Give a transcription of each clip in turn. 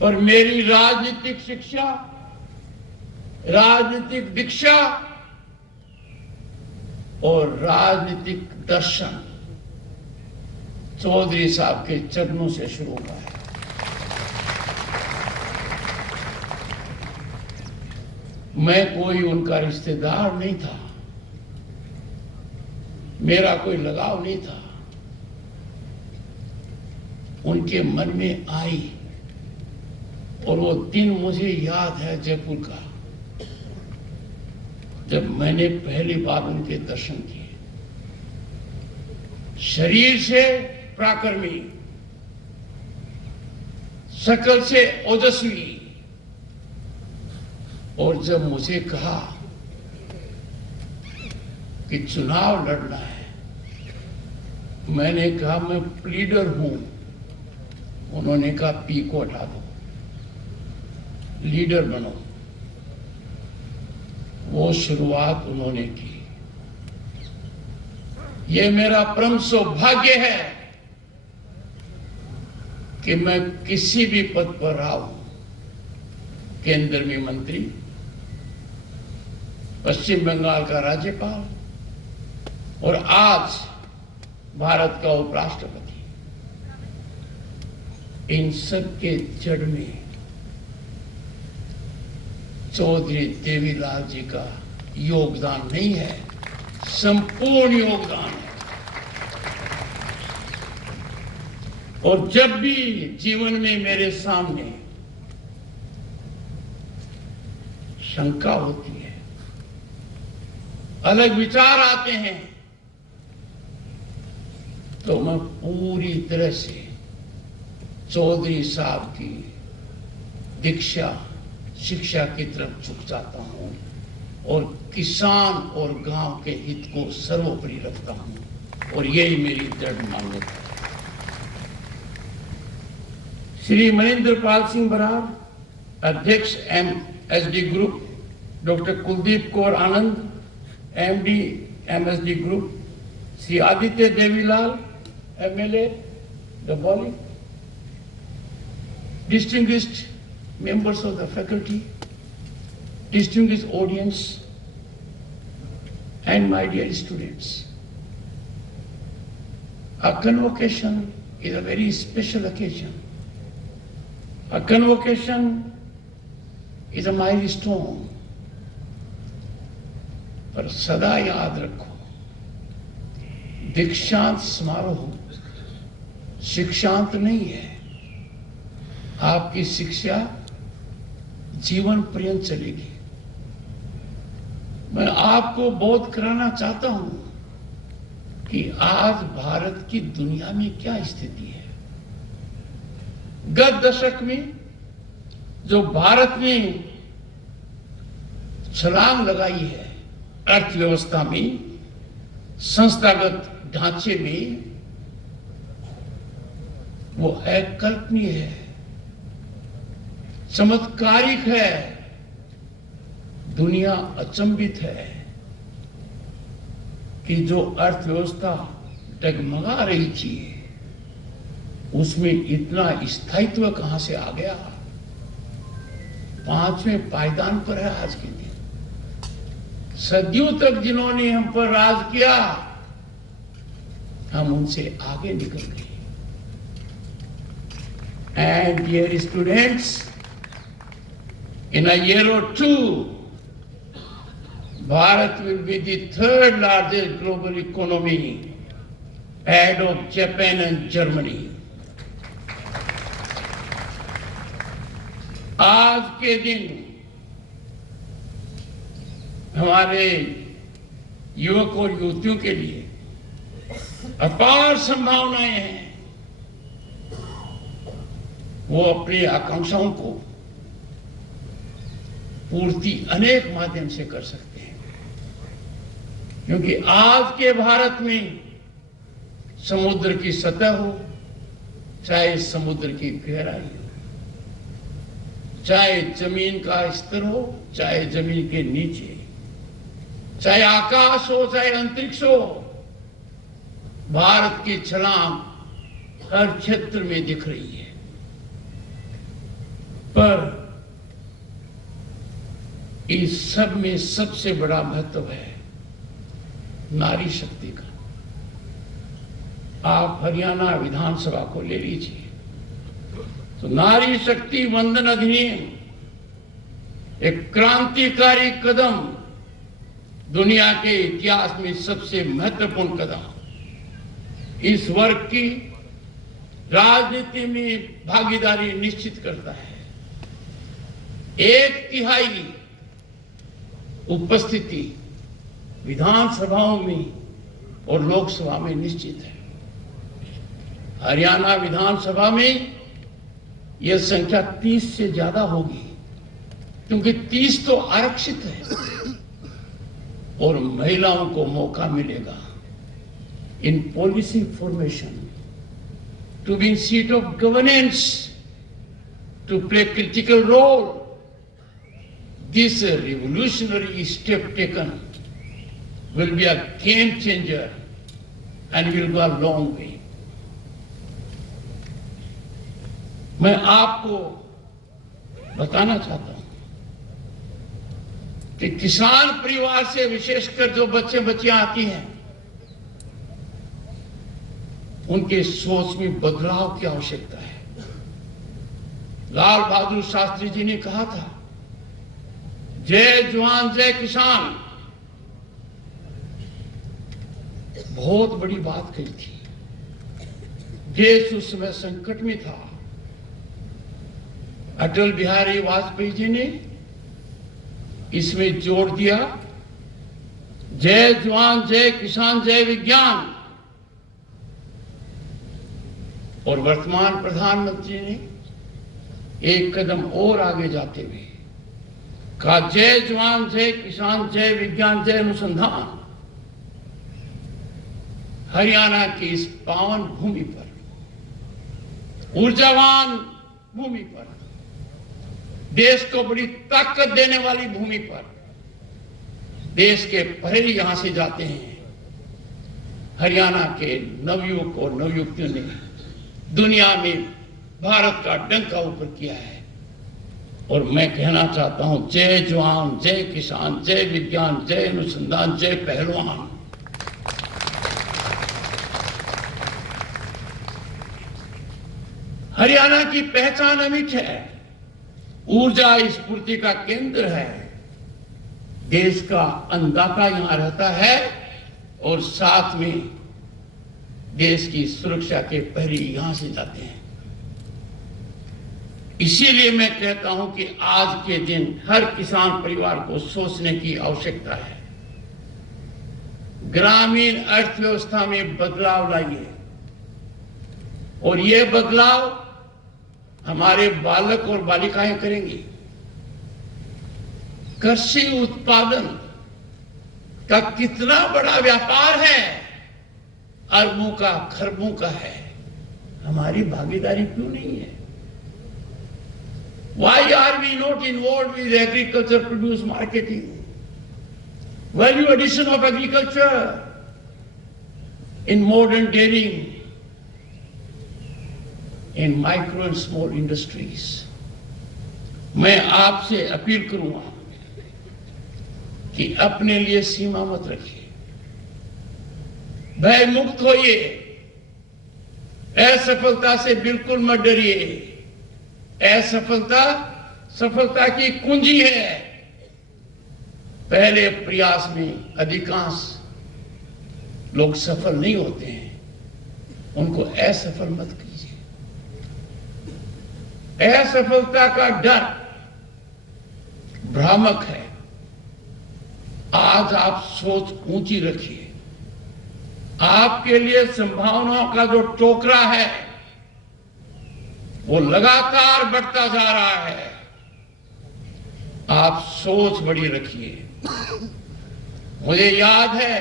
पर मेरी राजनीतिक शिक्षा, राजनीतिक दीक्षा और राजनीतिक दर्शन चौधरी साहब के चरणों से शुरू हुआ है। मैं कोई उनका रिश्तेदार नहीं था, मेरा कोई लगाव नहीं था। उनके मन में आई और वो दिन मुझे याद है जयपुर का, जब मैंने पहली बार उनके दर्शन किए। शरीर से पराक्रमी, शकल से ओजस्वी, और जब मुझे कहा कि चुनाव लड़ना है, मैंने कहा मैं प्लीडर हूं। उन्होंने कहा पी को हटा दो, लीडर बनो। वो शुरुआत उन्होंने की। ये मेरा परम सौभाग्य है कि मैं किसी भी पद पर रहा हूं, केंद्र में मंत्री, पश्चिम बंगाल का राज्यपाल और आज भारत का उपराष्ट्रपति। इन सब के जड़ में चौधरी देवीलाल जी का योगदान नहीं है, संपूर्ण योगदान है। और जब भी जीवन में मेरे सामने शंका होती है, अलग विचार आते हैं, तो मैं पूरी तरह से चौधरी साहब की दीक्षा, शिक्षा की तरफ झुक जाता हूं और किसान और गांव के हित को सर्वोपरि रखता हूं, और यही मेरी दृढ़ मान्यता है। श्री महेंद्र पाल सिंह बराड़, अध्यक्ष MSD group, doctor Kuldeep Kaur Anand, MD MSD group, Shri Aditya Devilal MLA Dabauli, distinguished members of the faculty, distinguished audience, and my dear students. A convocation is a very special occasion. A convocation is a milestone. पर सदा याद रखो, दीक्षांत समारोह शिक्षांत नहीं है। आपकी शिक्षा जीवन पर्यंत चलेगी। मैं आपको बोध कराना चाहता हूं कि आज भारत की दुनिया में क्या स्थिति है। गत दशक में जो भारत ने छलांग लगाई है अर्थव्यवस्था में, संस्थागत ढांचे में, वो अकल्पनीय है, चमत्कारिक है। दुनिया अचंभित है कि जो अर्थव्यवस्था डगमगा रही थी, उसमें इतना स्थायित्व कहां से आ गया। 5वें पायदान पर है आज के दिन। सदियों तक जिन्होंने हम पर राज किया, हम उनसे आगे निकल गए। And dear students, in a year or two, Bharat will be the third largest global economy, ahead of Japan and Germany. आज के दिन हमारे युवक और युवतियों के लिए अपार संभावनाएं हैं। वो अपनी आकांक्षाओं को पूर्ति अनेक माध्यम से कर सकते हैं, क्योंकि आज के भारत में समुद्र की सतह हो, चाहे समुद्र की गहराई हो, चाहे जमीन का स्तर हो, चाहे जमीन के नीचे, चाहे आकाश हो, चाहे अंतरिक्ष हो, भारत की छलांग हर क्षेत्र में दिख रही है। पर इस सब में सबसे बड़ा महत्व है नारी शक्ति का। आप हरियाणा विधानसभा को ले लीजिए तो नारी शक्ति वंदन अधिनियम एक क्रांतिकारी कदम, दुनिया के इतिहास में सबसे महत्वपूर्ण कदम। इस वर्ग की राजनीति में भागीदारी निश्चित करता है। 1/3 उपस्थिति विधानसभाओं में और लोकसभा में निश्चित है। हरियाणा विधानसभा में यह संख्या 30 से ज्यादा होगी, क्योंकि 30 तो आरक्षित है और महिलाओं को मौका मिलेगा in policy formation, to be in seat of governance, to play critical role. This revolutionary step taken will be a game changer and will go a long way. मैं आपको बताना चाहता हूं कि किसान परिवार से विशेषकर जो बच्चे बच्चियां आती हैं, उनके सोच में बदलाव की आवश्यकता है। लाल बहादुर शास्त्री जी ने कहा था, जय जवान जय किसान। बहुत बड़ी बात कही थी। देश उस समय संकट में था। अटल बिहारी वाजपेयी जी ने इसमें जोड़ दिया, जय जवान जय किसान जय विज्ञान। और वर्तमान प्रधानमंत्री ने एक कदम और आगे जाते हुए कहा, जय जवान जय किसान जय विज्ञान जय अनुसंधान। हरियाणा की इस पावन भूमि पर, ऊर्जावान भूमि पर, देश को बड़ी ताकत देने वाली भूमि पर, देश के पहले यहां से जाते हैं। हरियाणा के नवयुवक और नवयुवतियों ने दुनिया में भारत का डंका ऊपर किया है। और मैं कहना चाहता हूं, जय जवान जय किसान जय विज्ञान जय अनुसंधान जय पहलवान। हरियाणा की पहचान अमिट है। ऊर्जा स्फूर्ति का केंद्र है। देश का अन्नदाता यहां रहता है और साथ में देश की सुरक्षा के प्रहरी यहां से जाते हैं। इसीलिए मैं कहता हूं कि आज के दिन हर किसान परिवार को सोचने की आवश्यकता है। ग्रामीण अर्थव्यवस्था में बदलाव लाइए और ये बदलाव हमारे बालक और बालिकाएं करेंगी। कृषि उत्पादन का कितना बड़ा व्यापार है, अरबों का खरबों का है। हमारी भागीदारी क्यों नहीं है? Why are we not involved with agriculture produce marketing? Value addition of agriculture in modern dairying, in micro and small industries. मैं आपसे अपील करूंगा कि अपने लिए सीमा मत रखिए, भय मुक्त होइए, असफलता से बिल्कुल मत डरिए। असफलता सफलता की कुंजी है। पहले प्रयास में अधिकांश लोग सफल नहीं होते हैं, उनको असफल मत कीजिए। असफलता का डर भ्रामक है। आज आप सोच ऊंची रखिए। आपके लिए संभावनाओं का जो टोकरा है वो लगातार बढ़ता जा रहा है। आप सोच बड़ी रखिए। मुझे याद है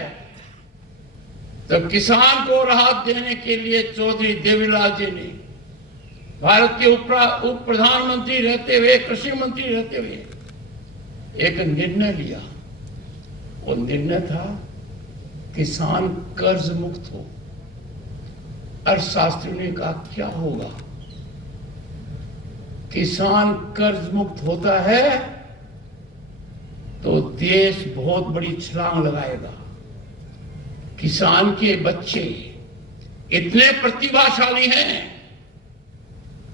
तब किसान को राहत देने के लिए चौधरी देवीलाल जी ने भारत के उप प्रधानमंत्री रहते हुए, कृषि मंत्री रहते हुए एक निर्णय लिया। वो निर्णय था किसान कर्ज मुक्त हो। अर्थशास्त्रियों ने कहा क्या होगा? किसान कर्ज मुक्त होता है तो देश बहुत बड़ी छलांग लगाएगा। किसान के बच्चे इतने प्रतिभाशाली हैं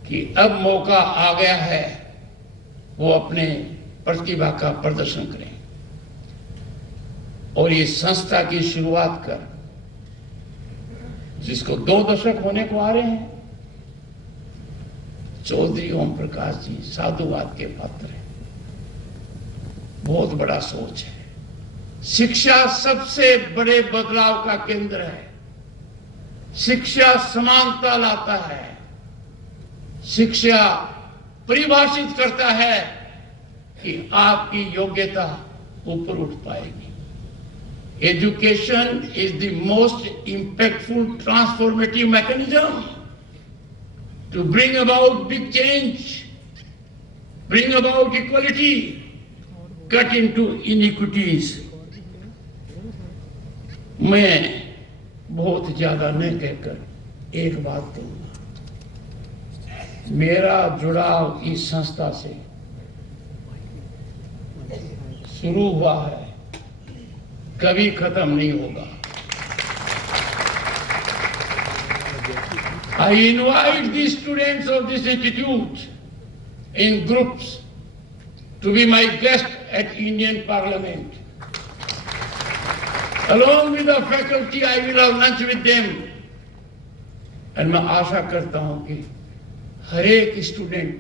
कि अब मौका आ गया है वो अपने प्रतिभा का प्रदर्शन करें। और ये संस्था की शुरुआत कर, जिसको 2 दशक होने को आ रहे हैं, चौधरी ओम प्रकाश जी साधुवाद के पात्र हैं। बहुत बड़ा सोच है। शिक्षा सबसे बड़े बदलाव का केंद्र है। शिक्षा समानता लाता है। शिक्षा परिभाषित करता है कि आपकी योग्यता ऊपर उठ पाएगी। Education is the most impactful transformative mechanism to bring about big change, bring about equality, cut into inequities. मैं बहुत ज्यादा नहीं कहकर एक बात कहूंगा। मेरा जुड़ाव इस संस्था से शुरू हुआ है, कभी खत्म नहीं होगा। I invite the students of this institute in groups to be my guest at Indian Parliament. Along with the faculty, I will have lunch with them. And मैं आशा करता हूं कि हर एक स्टूडेंट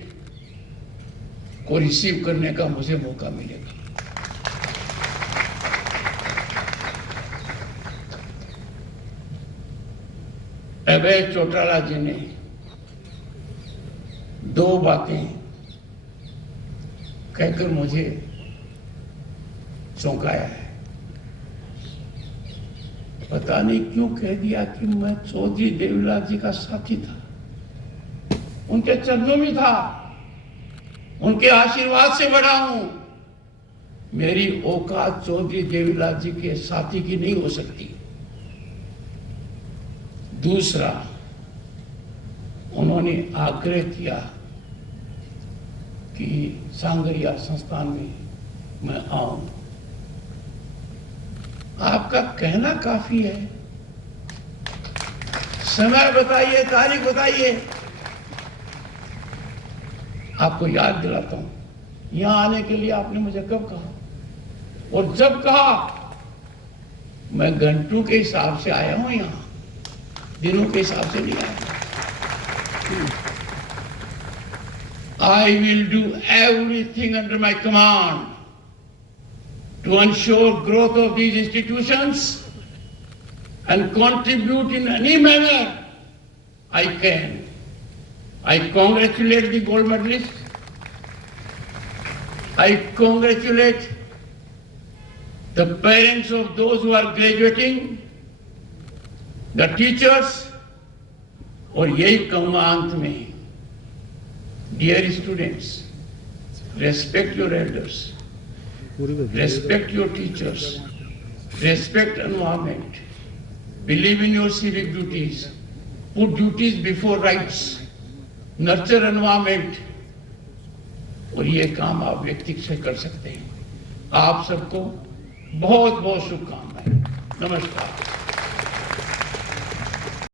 को रिसीव करने का मुझे मौका मिलेगा। अभय चौटाला जी ने 2 बातें कहकर मुझे चौंकाया है। पता नहीं क्यों कह दिया कि मैं चौधरी देवीलाल जी का साथी था, उनके चरणों में था, उनके आशीर्वाद से बड़ा हूं। मेरी औकात चौधरी देवीलाल जी के साथी की नहीं हो सकती। दूसरा, उन्होंने आग्रह किया कि सांगरिया संस्थान में मैं आऊं। आपका कहना काफी है, समय बताइए, तारीख बताइए। आपको याद दिलाता हूं, यहां आने के लिए आपने मुझे कब कहा, और जब कहा मैं घंटों के हिसाब से आया हूं, यहां दिनों के हिसाब से नहीं आया। I will do everything under my command to ensure growth of these institutions and contribute in any manner I can. I congratulate the gold medalists. I congratulate the parents of those who are graduating, the teachers, और यही कहूंगा अंत में, dear students, respect your elders, respect your teachers, respect environment, believe in your civic duties, put duties before rights, nurture environment, और ये काम आप व्यक्ति से कर सकते हैं। आप सबको बहुत बहुत शुभकामनाएं। नमस्कार।